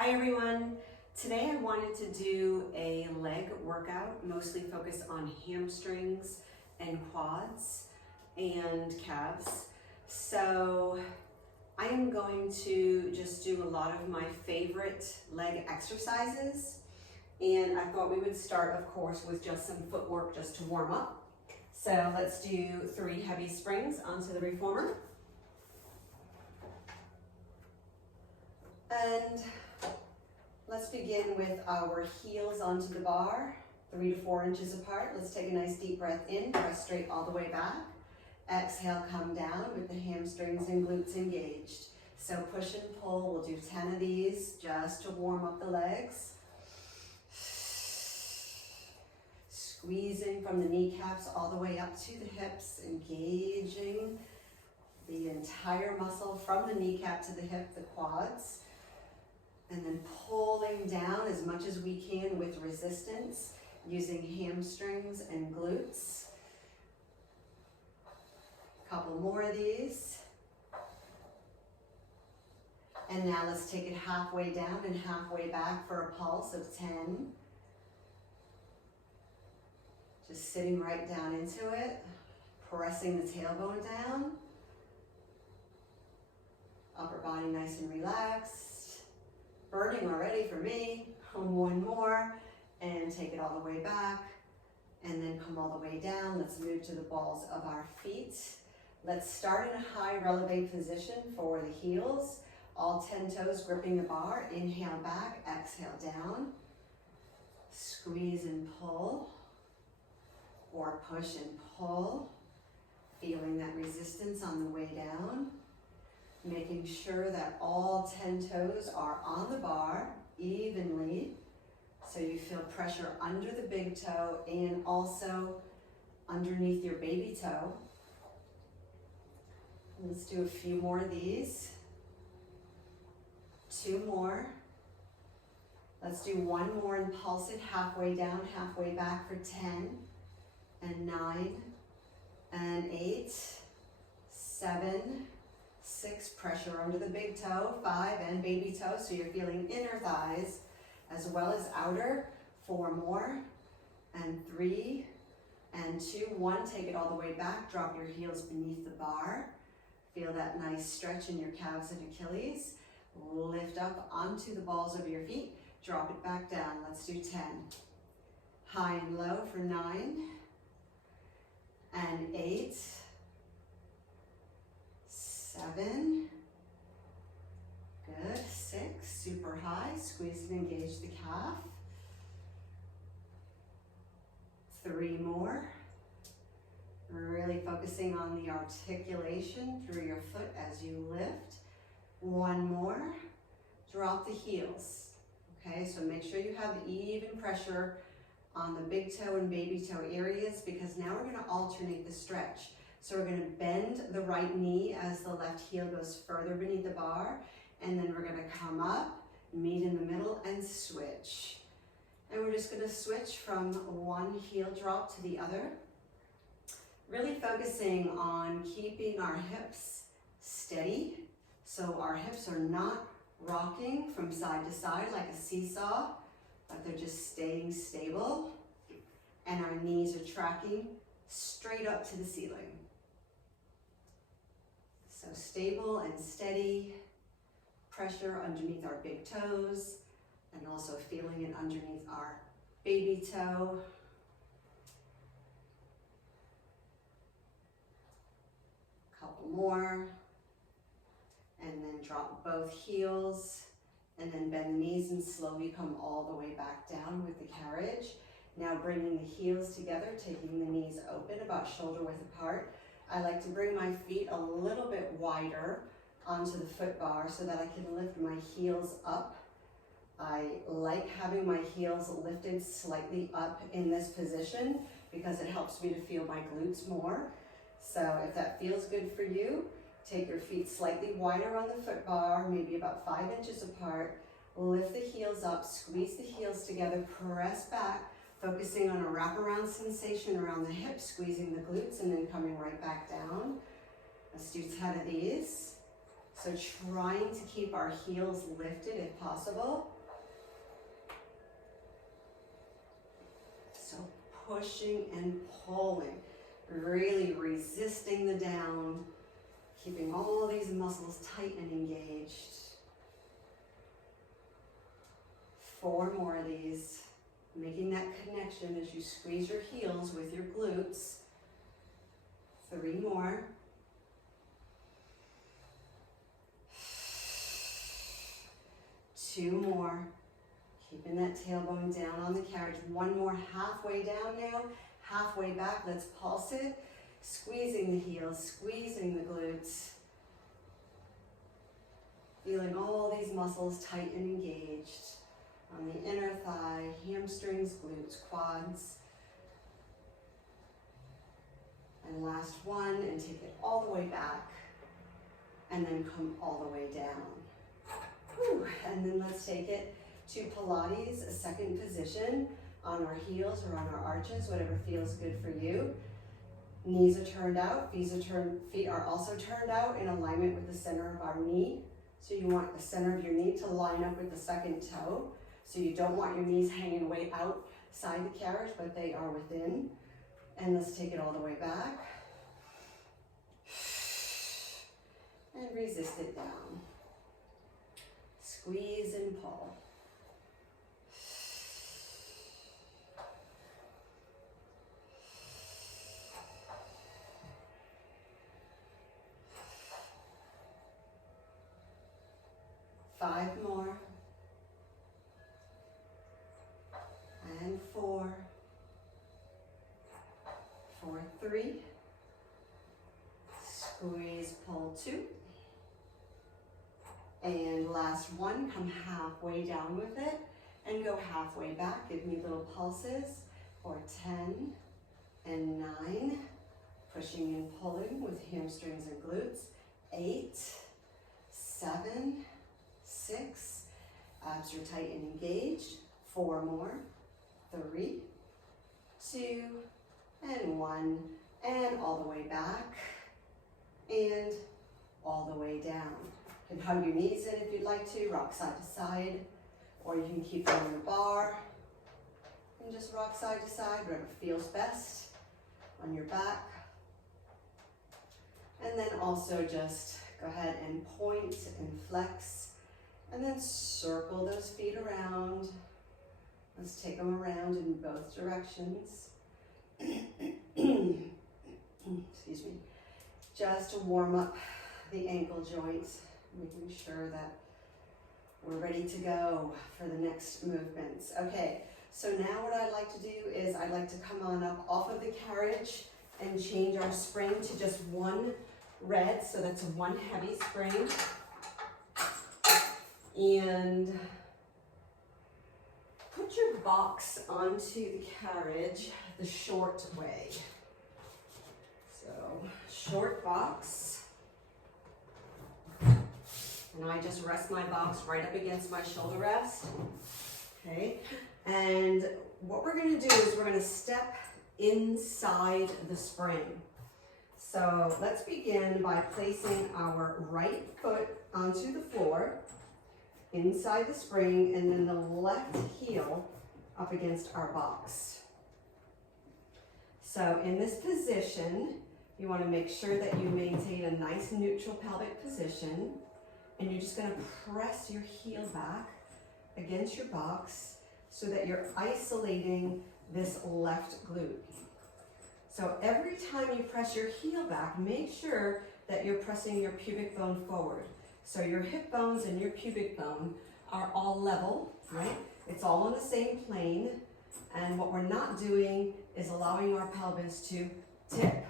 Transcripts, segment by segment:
Hi everyone. Today I wanted to do a leg workout, mostly focused on hamstrings and quads and calves. So I am going to just do a lot of my favorite leg exercises. And I thought we would start, of course, with just some footwork just to warm up. So let's do 3 heavy springs onto the reformer. And let's begin with our heels onto the bar, 3 to 4 inches apart. Let's take a nice deep breath in, press straight all the way back. Exhale, come down with the hamstrings and glutes engaged. So push and pull, we'll do 10 of these just to warm up the legs. Squeezing from the kneecaps all the way up to the hips, engaging the entire muscle from the kneecap to the hip, the quads. And then pulling down as much as we can with resistance, using hamstrings and glutes. A couple more of these. And now let's take it halfway down and halfway back for a pulse of 10. Just sitting right down into it, pressing the tailbone down. Upper body nice and relaxed. Burning already for me. One more and take it all the way back and then come all the way down. Let's move to the balls of our feet. Let's start in a high releve position for the heels. All 10 toes gripping the bar. Inhale back, exhale down. Squeeze and pull or push and pull. Feeling that resistance on the way down. Making sure that all 10 toes are on the bar evenly, so you feel pressure under the big toe and also underneath your baby toe. Let's do a few more of these. 2 more. Let's do 1 more and pulse it halfway down, halfway back for 10 and 9 and 8, 7, 6, pressure under the big toe, 5 and baby toe, so you're feeling inner thighs as well as outer. 4 more, and 3, and 2, 1, take it all the way back, drop your heels beneath the bar. Feel that nice stretch in your calves and Achilles. Lift up onto the balls of your feet, drop it back down. Let's do 10. High and low for 9, and 8, 7, good, 6, super high, squeeze and engage the calf. 3 more, really focusing on the articulation through your foot as you lift. 1 more, drop the heels, okay, so make sure you have even pressure on the big toe and baby toe areas, because now we're going to alternate the stretch. So we're going to bend the right knee as the left heel goes further beneath the bar, and then we're going to come up, meet in the middle, and switch. And we're just going to switch from one heel drop to the other, really focusing on keeping our hips steady, so our hips are not rocking from side to side like a seesaw, but they're just staying stable, and our knees are tracking straight up to the ceiling. So stable and steady, pressure underneath our big toes, and also feeling it underneath our baby toe. Couple more, and then drop both heels, and then bend the knees and slowly come all the way back down with the carriage. Now bringing the heels together, taking the knees open, about shoulder width apart. I like to bring my feet a little bit wider onto the foot bar so that I can lift my heels up. I like having my heels lifted slightly up in this position because it helps me to feel my glutes more. So if that feels good for you, take your feet slightly wider on the foot bar, maybe about 5 inches apart. Lift the heels up, squeeze the heels together, press back, focusing on a wraparound sensation around the hips, squeezing the glutes, and then coming right back down. Let's do 10 of these. So trying to keep our heels lifted if possible. So pushing and pulling, really resisting the down, keeping all these muscles tight and engaged. 4 more of these, making that connection as you squeeze your heels with your glutes. 3 more. 2 more. Keeping that tailbone down on the carriage. 1 more, halfway down now, halfway back. Let's pulse it. Squeezing the heels, squeezing the glutes. Feeling all these muscles tight and engaged on the inner thigh, hamstrings, glutes, quads. And last one, and take it all the way back, and then come all the way down. Whew. And then let's take it to Pilates, a second position on our heels or on our arches, whatever feels good for you. Knees are turned out, feet are also turned out in alignment with the center of our knee. So you want the center of your knee to line up with the second toe. So you don't want your knees hanging way outside the carriage, but they are within. And let's take it all the way back. And resist it down. Squeeze and pull. Five more. And 4. 4, 3. Squeeze, pull 2. And last one, come halfway down with it and go halfway back. Give me little pulses for 10 and 9. Pushing and pulling with hamstrings and glutes. 8, 7, 6. Abs are tight and engaged. 4 more. 3, 2, and 1. And all the way back. And all the way down. You can hug your knees in if you'd like to, rock side to side, or you can keep them on your bar and just rock side to side, whatever feels best on your back. And then also just go ahead and point and flex, and then circle those feet around. Let's take them around in both directions. Excuse me. Just to warm up the ankle joints, making sure that we're ready to go for the next movements. Okay, so now what I'd like to do is I'd like to come on up off of the carriage and change our spring to just one red, so that's one heavy spring. And put your box onto the carriage the short way. So, short box. And I just rest my box right up against my shoulder rest. Okay, and what we're going to do is we're going to step inside the spring. So let's begin by placing our right foot onto the floor, inside the spring, and then the left heel up against our box. So in this position, you want to make sure that you maintain a nice neutral pelvic position. And you're just going to press your heel back against your box so that you're isolating this left glute. So every time you press your heel back, make sure that you're pressing your pubic bone forward. So your hip bones and your pubic bone are all level, right? It's all on the same plane. And what we're not doing is allowing our pelvis to tip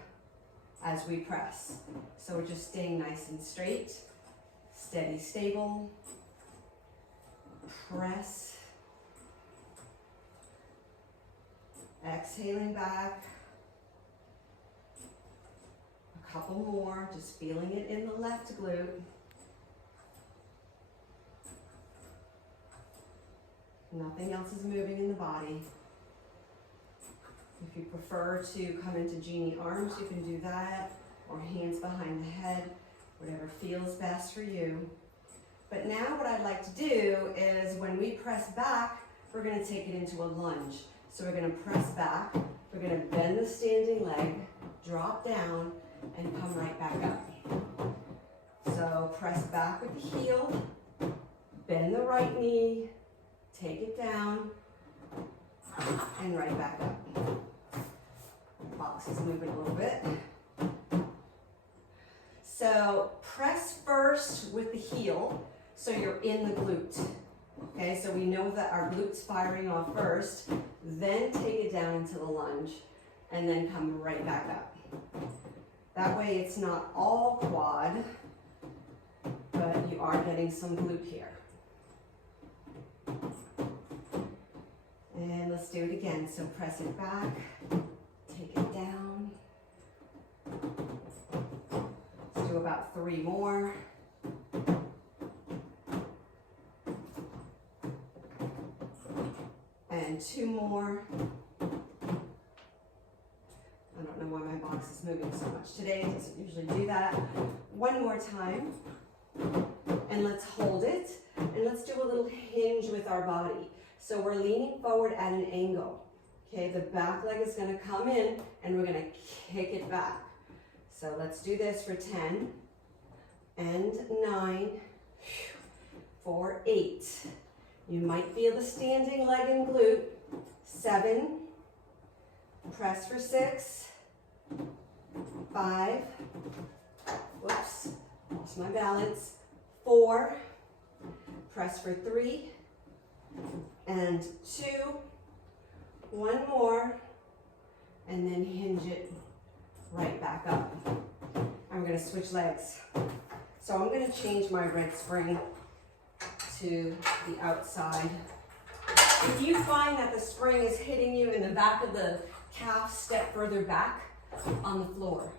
as we press. So we're just staying nice and straight. Steady, stable, press, exhaling back, a couple more, just feeling it in the left glute. Nothing else is moving in the body. If you prefer to come into genie arms, you can do that, or hands behind the head. whatever feels best for you. But now what I'd like to do is when we press back, we're gonna take it into a lunge. So we're gonna press back, we're gonna bend the standing leg, drop down, and come right back up. So press back with the heel, bend the right knee, take it down, and right back up. Box is moving a little bit. So press first with the heel, so you're in the glute. Okay, so we know that our glute's firing off first, then take it down into the lunge, and then come right back up. That way it's not all quad, but you are getting some glute here. And let's do it again. So press it back, take it down. Let's do about 3 more. And 2 more. I don't know why my box is moving so much today. It doesn't usually do that. 1 more time. And let's hold it. And let's do a little hinge with our body. So we're leaning forward at an angle. Okay, the back leg is going to come in and we're going to kick it back. So let's do this for 10 and 9, for 8. You might feel the standing leg and glute. 7, press for 6, 5, whoops, lost my balance, 4, press for 3, and 2, 1 more, and then hinge it right back up. And we're gonna switch legs. So I'm gonna change my red spring to the outside. If you find that the spring is hitting you in the back of the calf, step further back on the floor,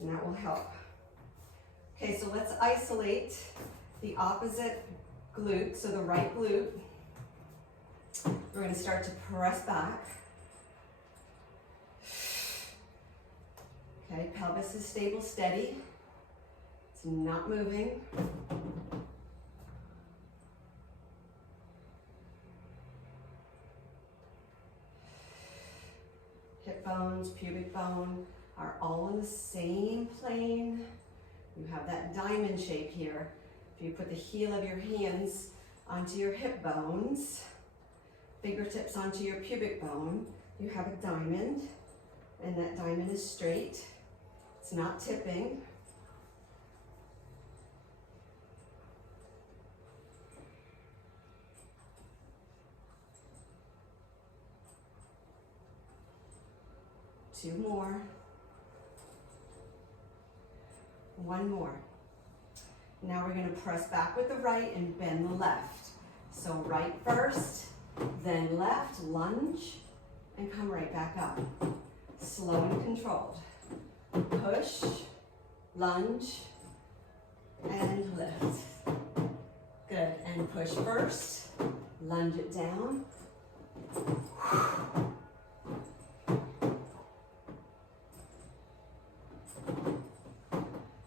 and that will help. Okay, so let's isolate the opposite glute, so the right glute. We're going to start to press back. Okay, pelvis is stable, steady. It's not moving. Hip bones, pubic bone are all in the same plane. You have that diamond shape here. If you put the heel of your hands onto your hip bones, fingertips onto your pubic bone, you have a diamond, and that diamond is straight. It's not tipping. Two more. 1 more. Now we're going to press back with the right and bend the left. So right first, then left, lunge, and come right back up. Slow and controlled. Push, lunge, and lift. Good, and push first, lunge it down.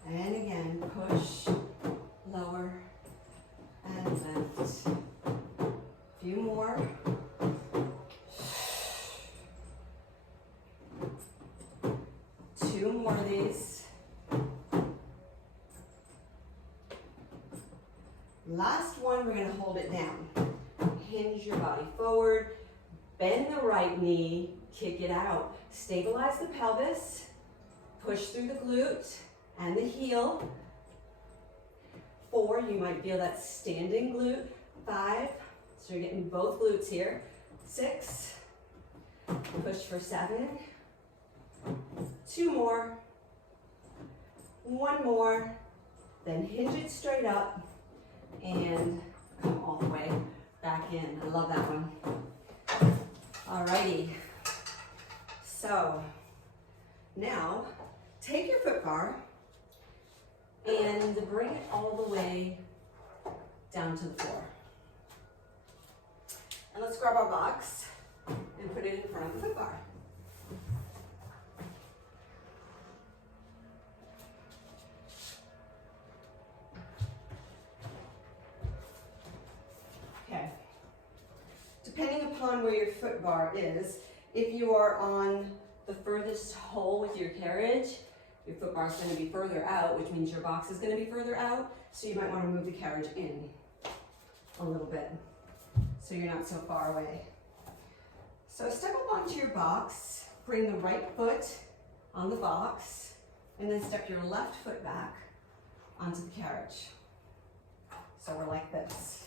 And again, push, lower, and lift. A few more. Two more of these. Last one, we're going to hold it down. Hinge your body forward, bend the right knee, kick it out. Stabilize the pelvis, push through the glute and the heel. 4, you might feel that standing glute. 5, so you're getting both glutes here. 6, push for 7. 2 more. 1 more. Then hinge it straight up and come all the way back in. I love that one. Alrighty. So now take your foot bar and bring it all the way down to the floor. And let's grab our box and put it in front of the foot bar. upon where your foot bar is. If you are on the furthest hole with your carriage, your foot bar is going to be further out, which means your box is going to be further out. So you might want to move the carriage in a little bit so you're not so far away. So step up onto your box, bring the right foot on the box, and then step your left foot back onto the carriage. So we're like this.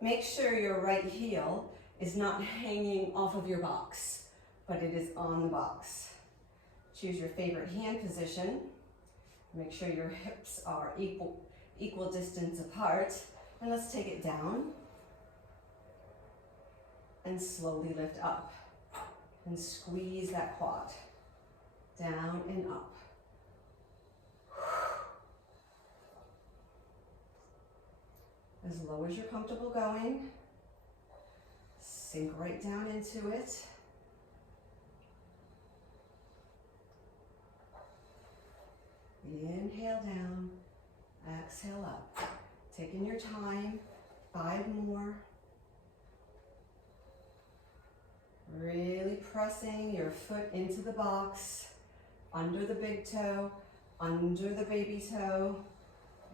Make sure your right heel is not hanging off of your box, but it is on the box. Choose your favorite hand position. Make sure your hips are equal distance apart. And let's take it down and slowly lift up and squeeze that quad down and up. As low as you're comfortable going, sink right down into it. Inhale down, exhale up. Taking your time, 5 more. Really pressing your foot into the box, under the big toe, under the baby toe,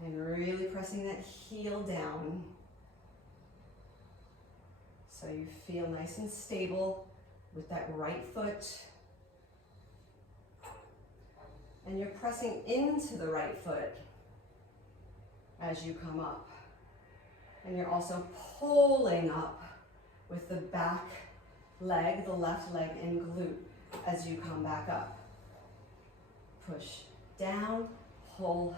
and really pressing that heel down so you feel nice and stable with that right foot. And you're pressing into the right foot as you come up. And you're also pulling up with the back leg, the left leg and glute as you come back up. Push down, pull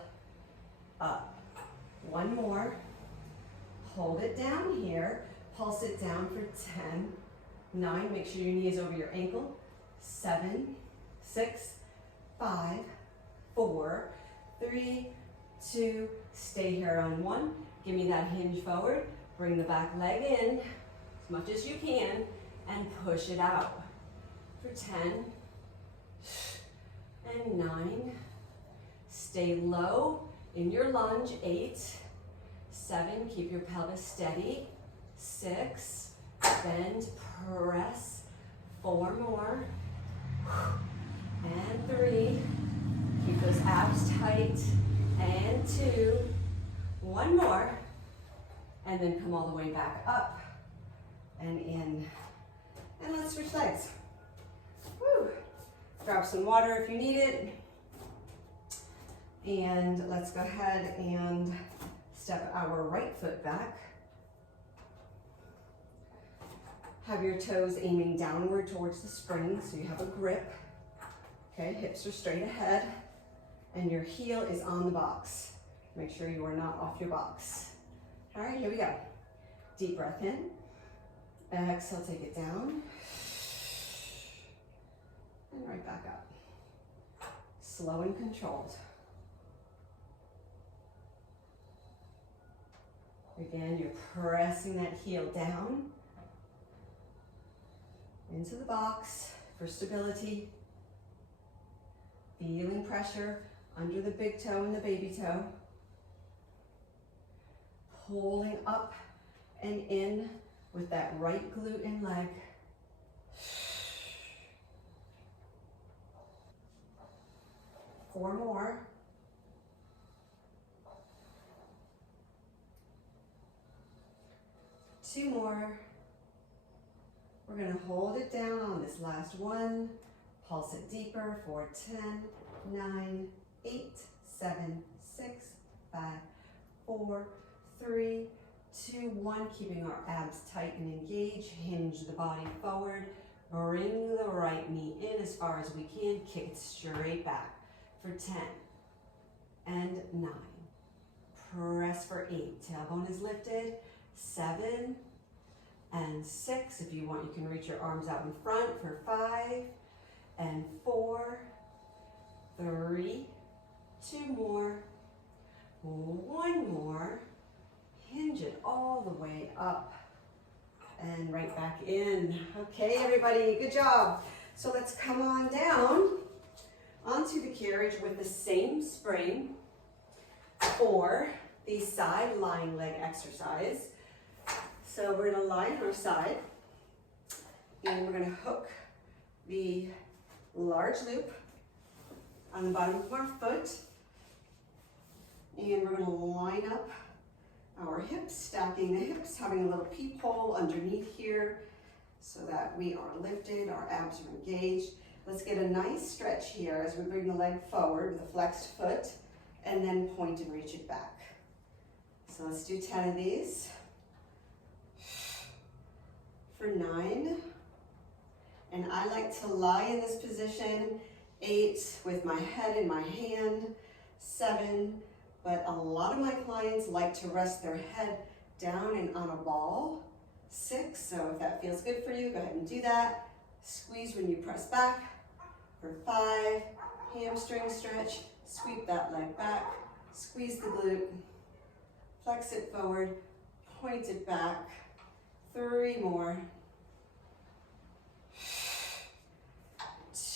up. 1 more. Hold it down here. Pulse it down for 10, 9. Make sure your knee is over your ankle. 7, 6, 5, 4, 3, 2. Stay here on 1. Give me that hinge forward. Bring the back leg in as much as you can and push it out for 10 and 9. Stay low in your lunge. 8, 7. Keep your pelvis steady. 6. Bend, press. 4 more. And 3. Keep those abs tight. And 2. 1 more. And then come all the way back up and in. And let's switch legs. Woo. Grab some water if you need it. And let's go ahead and step our right foot back. Have your toes aiming downward towards the spring so you have a grip. Okay, hips are straight ahead and your heel is on the box. Make sure you are not off your box. All right, here we go. Deep breath in. Exhale, take it down. And right back up. Slow and controlled. Again, you're pressing that heel down into the box for stability. Feeling pressure under the big toe and the baby toe. Pulling up and in with that right glute and leg. Four more. Two more. We're going to hold it down on this last one. Pulse it deeper for 10, 9, 8, 7, 6, 5, 4, 3, 2, 1. Keeping our abs tight and engaged. Hinge the body forward. Bring the right knee in as far as we can. Kick it straight back for 10 and 9. Press for 8. Tailbone is lifted. 7 and 6. If you want, you can reach your arms out in front for 5 and 4, 3, 2 more, 1 more. Hinge it all the way up and right back in. Okay, everybody, good job. So let's come on down onto the carriage with the same spring for the side lying leg exercise. So we're gonna lie on our side, and we're gonna hook the large loop on the bottom of our foot, and we're gonna line up our hips, stacking the hips, having a little peephole underneath here so that we are lifted, our abs are engaged. Let's get a nice stretch here as we bring the leg forward with a flexed foot, and then point and reach it back. So let's do 10 of these. For 9. And I like to lie in this position. 8 with my head in my hand. 7, but a lot of my clients like to rest their head down and on a ball. 6, so if that feels good for you, go ahead and do that. Squeeze when you press back. For 5, hamstring stretch, sweep that leg back, squeeze the glute, flex it forward, point it back. 3 more.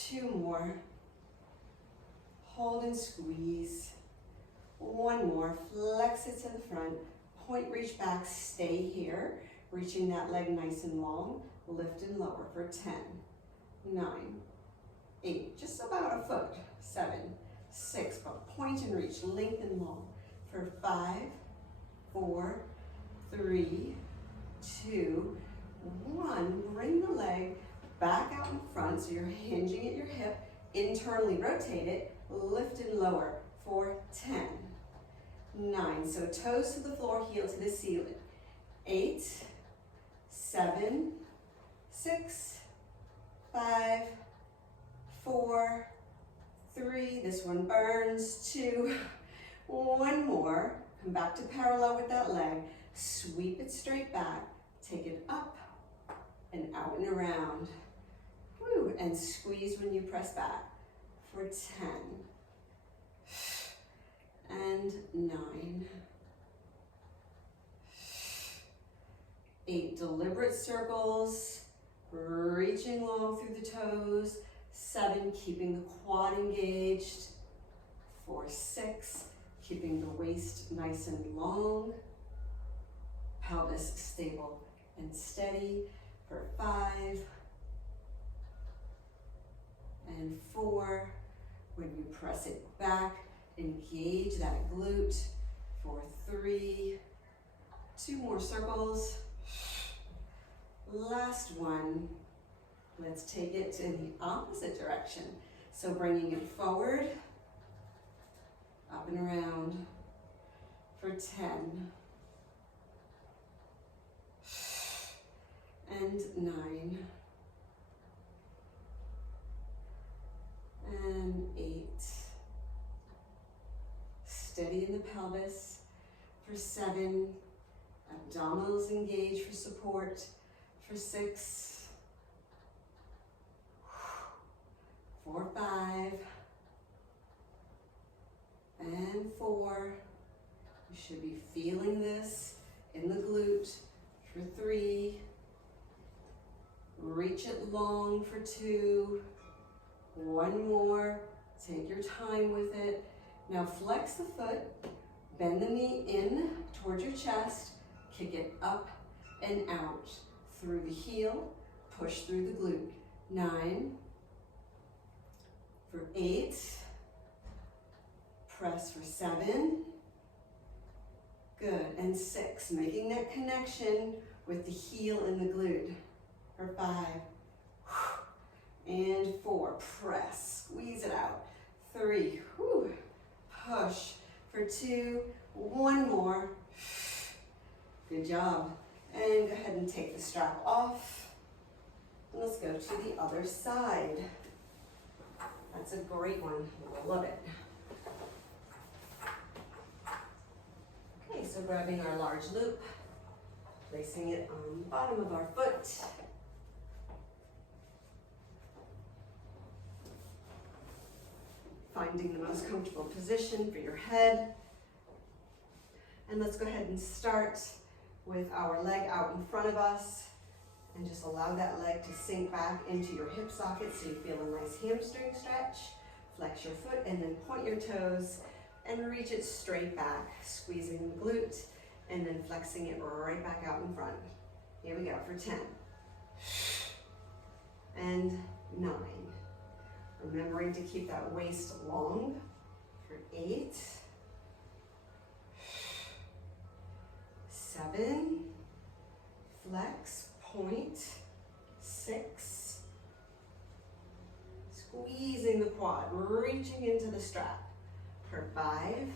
2 more. Hold and squeeze. 1 more, flex it to the front, point, reach back, stay here, reaching that leg nice and long, lift and lower for 10, 9, 8, just about a foot, 7, 6, but point and reach, lengthen long, for 5, 4, 3, 2, 1, bring the leg back out in front, so you're hinging at your hip, internally rotate it, lift and lower for 10, 9, so toes to the floor, heel to the ceiling, 8, 7, 6, 5, 4, 3, this one burns, 2, 1 more, come back to parallel with that leg, sweep it straight back, take it up and out and around, woo, and squeeze when you press back for 10, and 9, 8 deliberate circles, reaching long through the toes, 7 keeping the quad engaged, for 6 keeping the waist nice and long, pelvis stable and steady, for 5, and 4, when you press it back, engage that glute, for 3, 2 more circles, last one, let's take it in the opposite direction, so bringing it forward, up and around, for 10, and 9, and 8, steady in the pelvis, for 7, abdominals engaged for support, for 6, for 5, and 4, you should be feeling this in the glute, for 3, reach it long for 2, 1 more, take your time with it. Now flex the foot, bend the knee in towards your chest, kick it up and out through the heel, push through the glute. 9, for 8, press for 7, good, and 6, making that connection with the heel and the glute, for 5, and 4, press, squeeze it out, 3, whew, push, for 2, 1 more, good job, and go ahead and take the strap off, and let's go to the other side. That's a great one, I love it. Okay, so grabbing our large loop, placing it on the bottom of our foot, finding the most comfortable position for your head. And let's go ahead and start with our leg out in front of us, and just allow that leg to sink back into your hip socket so you feel a nice hamstring stretch. Flex your foot and then point your toes and reach it straight back, squeezing the glute and then flexing it right back out in front. Here we go for 10. And 9. Remembering to keep that waist long for 8. 7. Flex, point. 6. Squeezing the quad, reaching into the strap for 5.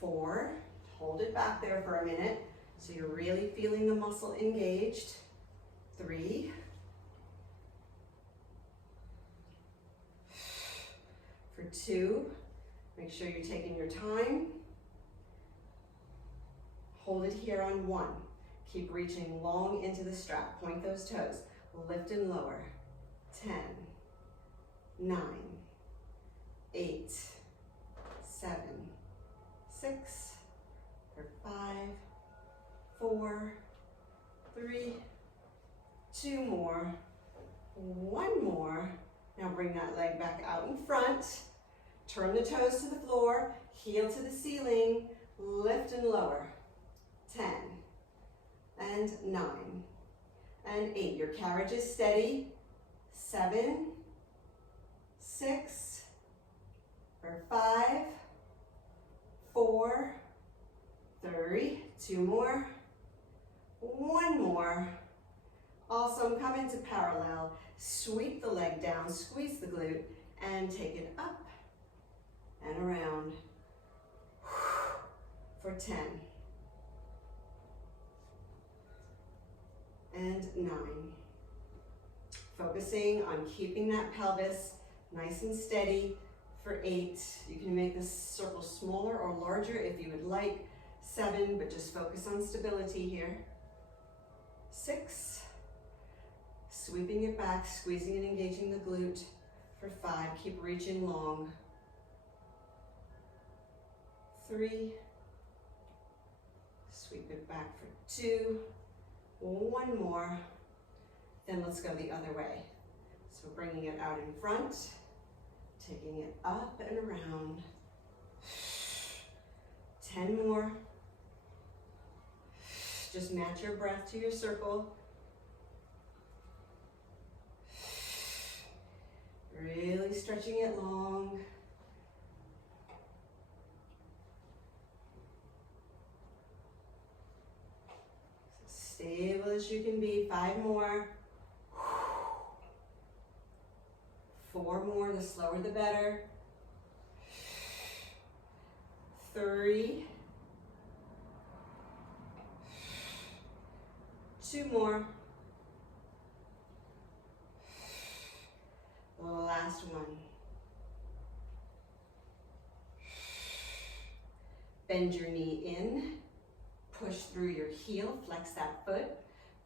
4. Hold it back there for a minute so you're really feeling the muscle engaged. 3. For 2, make sure you're taking your time. Hold it here on 1. Keep reaching long into the strap. Point those toes. Lift and lower. 10, 9, 8, 7, 6, for 5, 4, 3, 2 more, 1 more. Now bring that leg back out in front. Turn the toes to the floor, heel to the ceiling, lift and lower. 10, and 9, and 8. Your carriage is steady. 7, 6, for 5, 4, 3, 2 more, 1 more. Awesome, come into parallel, sweep the leg down, squeeze the glute, and take it up and around for 10. And 9. Focusing on keeping that pelvis nice and steady for 8. You can make this circle smaller or larger if you would like. 7, but just focus on stability here. 6. Sweeping it back, squeezing and engaging the glute for 5. Keep reaching long. 3. Sweep it back for 2. 1 more, then let's go the other way. So bringing it out in front, taking it up and around. 10 more. Just match your breath to your circle. Really stretching it long. Stable as you can be. 5 more. 4 more, the slower the better. 3. 2 more. Last one. Bend your knee in. Push through your heel, flex that foot.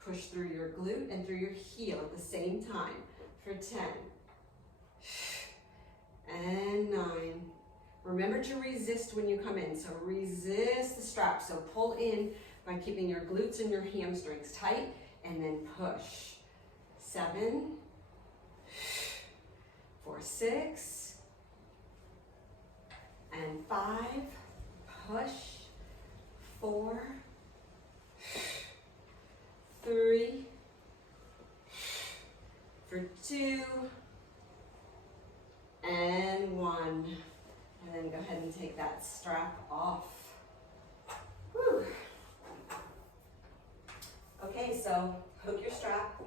Push through your glute and through your heel at the same time for 10. And 9. Remember to resist when you come in. So resist the strap. So pull in by keeping your glutes and your hamstrings tight and then push. 7. For 6. And 5. Push. 4. 3. For 2. And 1. And then go ahead and take that strap off. Whew. Okay, so hook your strap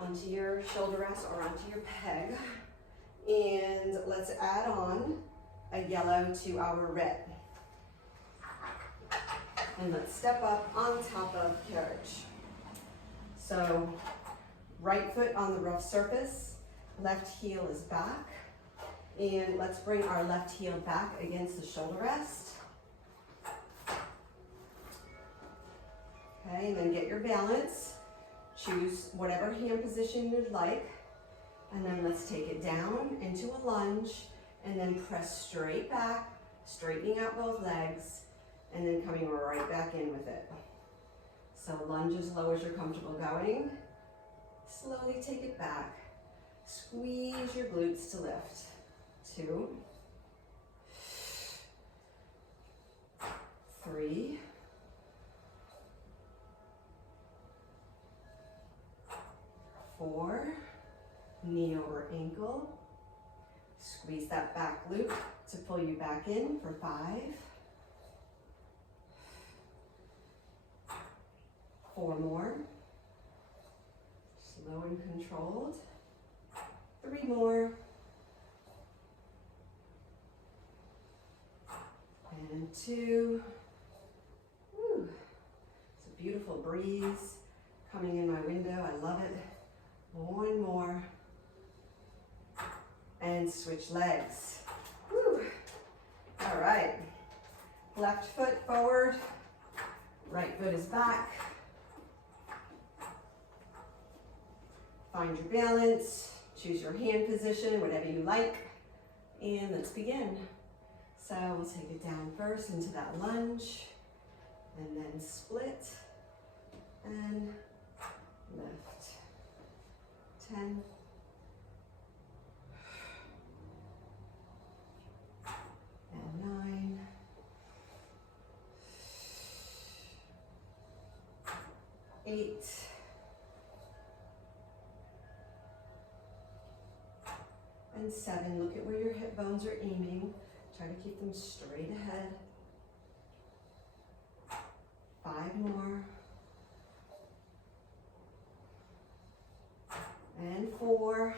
onto your shoulder rest or onto your peg. And let's add on a yellow to our red. And let's step up on top of carriage. So right foot on the rough surface, left heel is back. And let's bring our left heel back against the shoulder rest. Okay, and then get your balance. Choose whatever hand position you'd like. And then let's take it down into a lunge and then press straight back, straightening out both legs, and then coming right back in with it. So lunge as low as you're comfortable going. Slowly take it back. Squeeze your glutes to lift. 2, 3, knee over ankle. Squeeze that back glute to pull you back in for 5. 4 more. Slow and controlled. 3 more. And 2. Woo. It's a beautiful breeze coming in my window. I love it. 1 more. And switch legs. Woo. All right. Left foot forward. Right foot is back. Find your balance. Choose your hand position, whatever you like. And let's begin. So we'll take it down first into that lunge. And then split. And lift. 10. And 9. Eight. And 7. Look at where your hip bones are aiming. Try to keep them straight ahead. 5 more. And 4.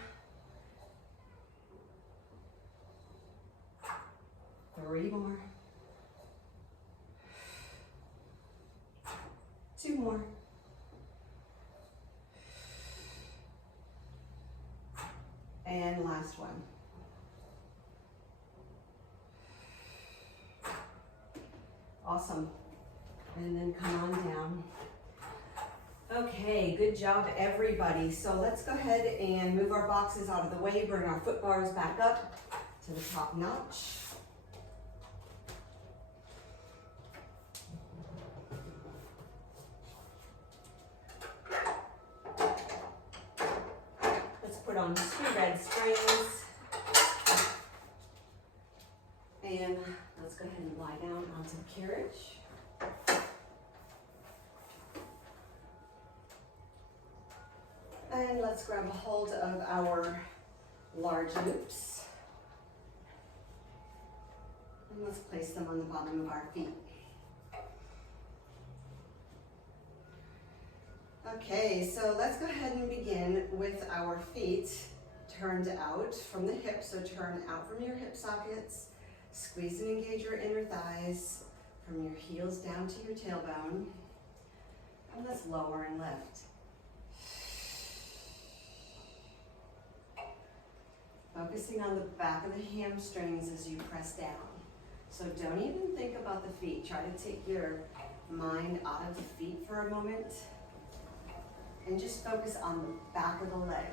3 more. 2 more. And last one. Awesome. And then come on down. Okay, good job everybody. So let's go ahead and move our boxes out of the way, bring our foot bars back up to the top notch. Let's put on 2 red springs. And let's go ahead and lie down onto the carriage. And let's grab a hold of our large loops. And let's place them on the bottom of our feet. Okay, so let's go ahead and begin with our feet turned out from the hips. So turn out from your hip sockets. Squeeze and engage your inner thighs from your heels down to your tailbone. And let's lower and lift. Focusing on the back of the hamstrings as you press down. So don't even think about the feet. Try to take your mind out of the feet for a moment and just focus on the back of the leg.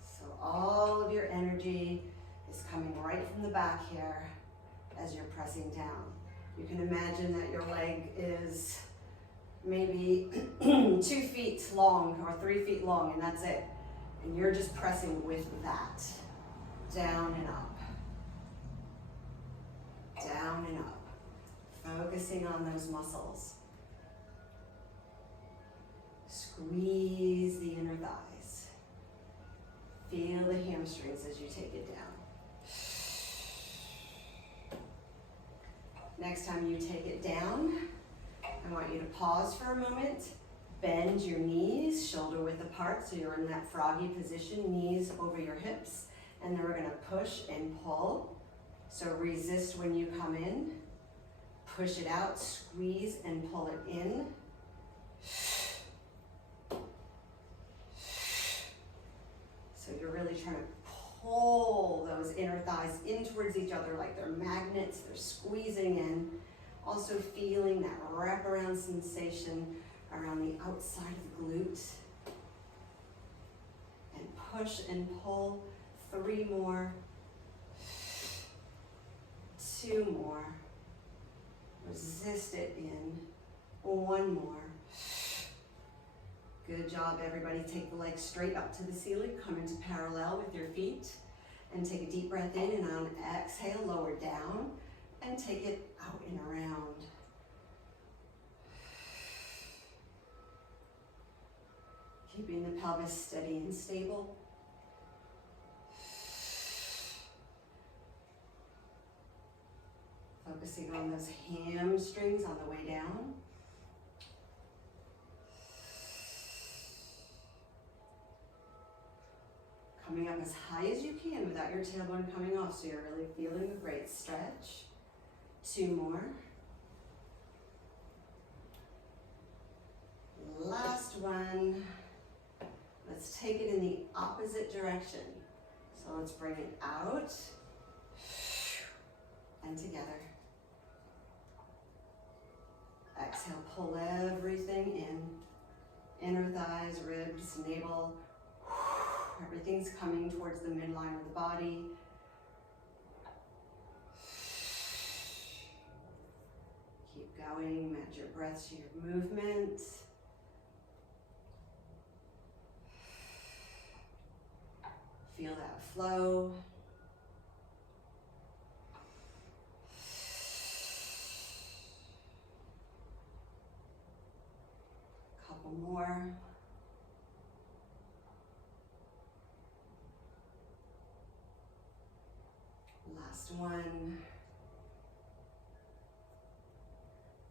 So all of your energy is coming right from the back here as you're pressing down. You can imagine that your leg is maybe 2 feet long or 3 feet long, and that's it. And you're just pressing with that. Down and up. Down and up. Focusing on those muscles. Squeeze the inner thighs. Feel the hamstrings as you take it down. Next time you take it down, I want you to pause for a moment, bend your knees, shoulder width apart, so you're in that froggy position, knees over your hips, and then we're gonna push and pull. So resist when you come in, push it out, squeeze and pull it in. So you're really trying to pull those inner thighs in towards each other like they're magnets, they're squeezing in. Also feeling that wraparound sensation around the outside of the glute. And push and pull. 3 more. 2 more. Resist it in. 1 more. Good job, everybody. Take the legs straight up to the ceiling. Come into parallel with your feet. And take a deep breath in, and on exhale, lower down. And take it out and around. Keeping the pelvis steady and stable. Focusing on those hamstrings on the way down. Coming up as high as you can without your tailbone coming off, so you're really feeling a great stretch. 2 more. Last one. Let's take it in the opposite direction. So let's bring it out and together. Exhale, pull everything in. Inner thighs, ribs, navel. Everything's coming towards the midline of the body. Keep going, match your breath to your movement. Feel that flow. Couple more. Last one.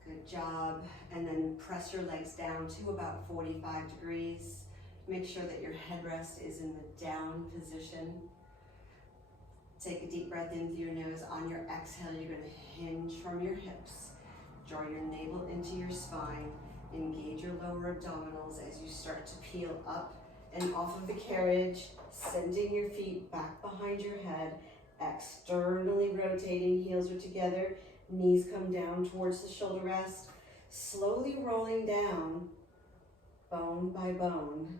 Good job. And then press your legs down to about 45 degrees. Make sure that your headrest is in the down position. Take a deep breath in through your nose. On your exhale, you're going to hinge from your hips. Draw your navel into your spine. Engage your lower abdominals as you start to peel up and off of the carriage, sending your feet back behind your head, externally rotating, heels are together, knees come down towards the shoulder rest, slowly rolling down, bone by bone,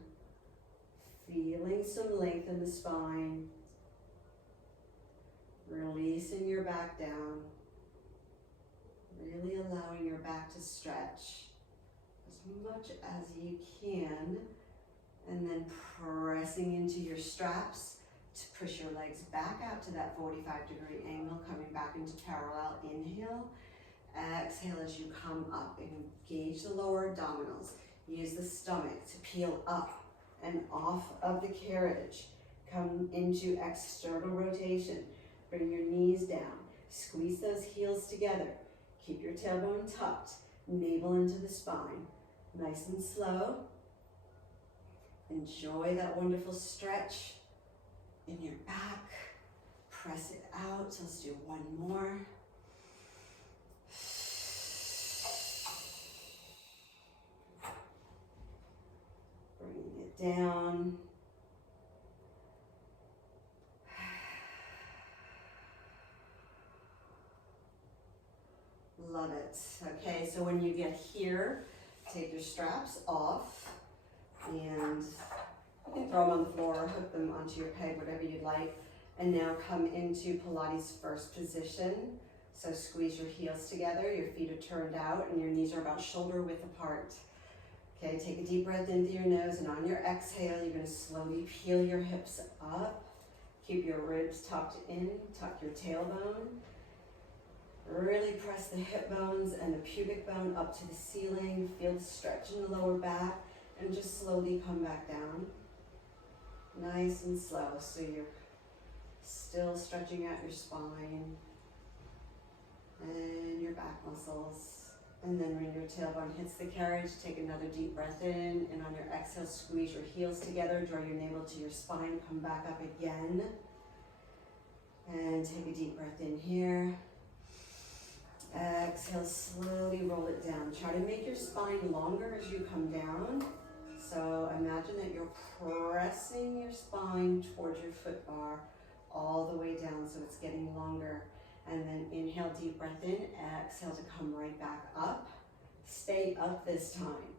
feeling some length in the spine, releasing your back down, really allowing your back to stretch as much as you can, and then pressing into your straps to push your legs back out to that 45-degree angle, coming back into parallel. Inhale, exhale as you come up. Engage the lower abdominals. Use the stomach to peel up and off of the carriage. Come into external rotation. Bring your knees down. Squeeze those heels together. Keep your tailbone tucked. Navel into the spine. Nice and slow. Enjoy that wonderful stretch in your back. Press it out. Let's do one more. Bringing it down. Love it. Okay, so when you get here, take your straps off and you can throw them on the floor or hook them onto your peg, whatever you'd like. And now come into Pilates first position. So squeeze your heels together, your feet are turned out, and your knees are about shoulder width apart. Okay, take a deep breath in through your nose, and on your exhale, you're going to slowly peel your hips up. Keep your ribs tucked in, tuck your tailbone. Really press the hip bones and the pubic bone up to the ceiling. Feel the stretch in the lower back, and just slowly come back down. Nice and slow, so you're still stretching out your spine and your back muscles. And then when your tailbone hits the carriage, take another deep breath in, and on your exhale, squeeze your heels together, draw your navel to your spine, come back up again. And take a deep breath in here. Exhale, slowly roll it down. Try to make your spine longer as you come down. So imagine that you're pressing your spine towards your foot bar all the way down, so it's getting longer. And then inhale, deep breath in, exhale to come right back up. Stay up this time.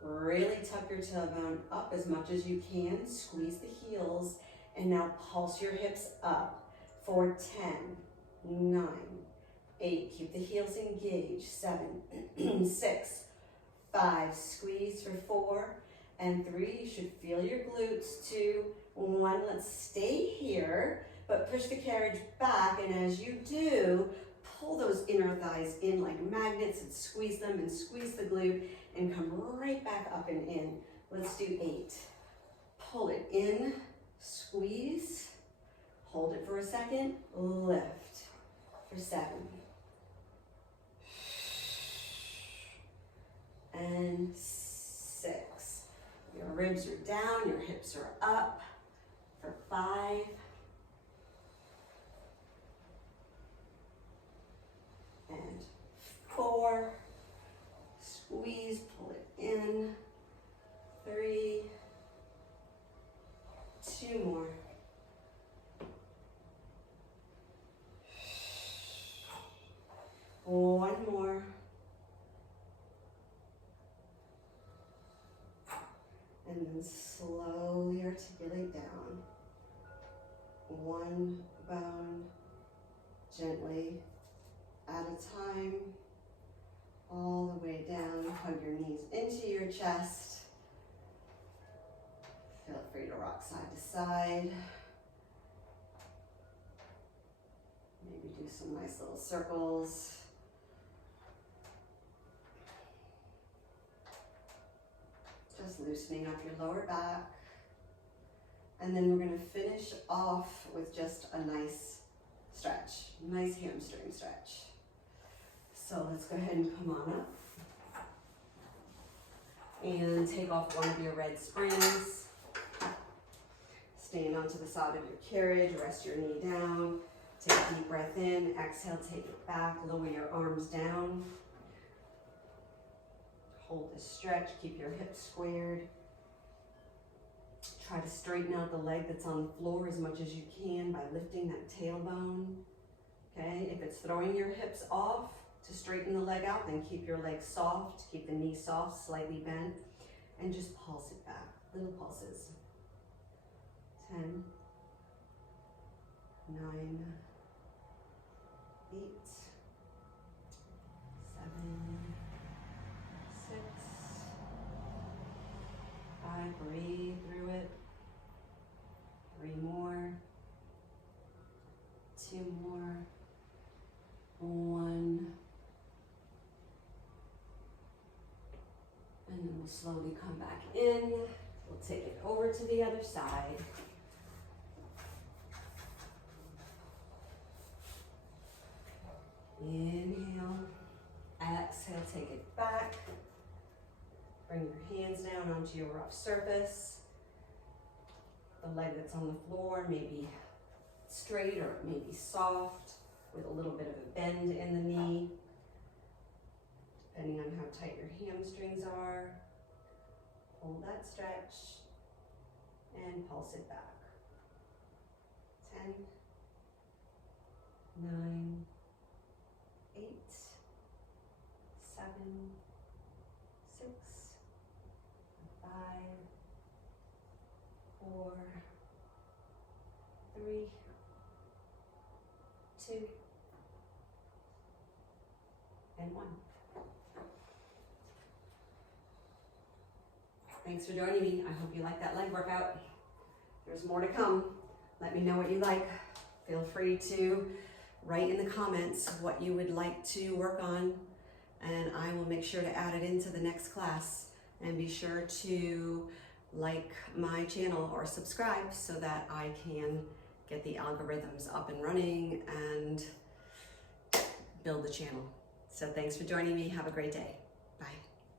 Really tuck your tailbone up as much as you can. Squeeze the heels, and now pulse your hips up for 10, 9, 8, keep the heels engaged, 7, 6, 5, squeeze for 4, and 3, you should feel your glutes, 2, 1, let's stay here, but push the carriage back, and as you do, pull those inner thighs in like magnets and squeeze them and squeeze the glute and come right back up and in. Let's do 8. Pull it in, squeeze, hold it for a second, lift for 7. And 6. Your ribs are down, your hips are up for 5. And 4. Squeeze, pull it in. 3. 2 more. 1 more. And then slowly articulate down. 1 bone gently at a time, all the way down. Hug your knees into your chest. Feel free to rock side to side. Maybe do some nice little circles. Just loosening up your lower back. And then we're going to finish off with just a nice stretch, nice hamstring stretch. So let's go ahead and come on up. And take off one of your red springs. Stand onto the side of your carriage, rest your knee down. Take a deep breath in, exhale, take it back, lower your arms down. Hold this stretch, keep your hips squared. Try to straighten out the leg that's on the floor as much as you can by lifting that tailbone. Okay, if it's throwing your hips off to straighten the leg out, then keep your leg soft, keep the knee soft, slightly bent, and just pulse it back, little pulses. 10, 9, 8, 7, 6, 5, breathe through it. 3 more, 2 more, 1. And then we'll slowly come back in. We'll take it over to the other side. Inhale, exhale, take it back. Bring your hands down onto your rough surface. The leg that's on the floor may be straight or it may be soft with a little bit of a bend in the knee, depending on how tight your hamstrings are. Hold that stretch and pulse it back. 10, 9, 8, 7, 6, 5, 4, 3, 2, and 1. Thanks for joining me. I hope you like that leg workout. There's more to come. Let me know what you like. Feel free to write in the comments what you would like to work on, and I will make sure to add it into the next class. And be sure to like my channel or subscribe so that I can get the algorithms up and running and build the channel. So thanks for joining me. Have a great day. Bye.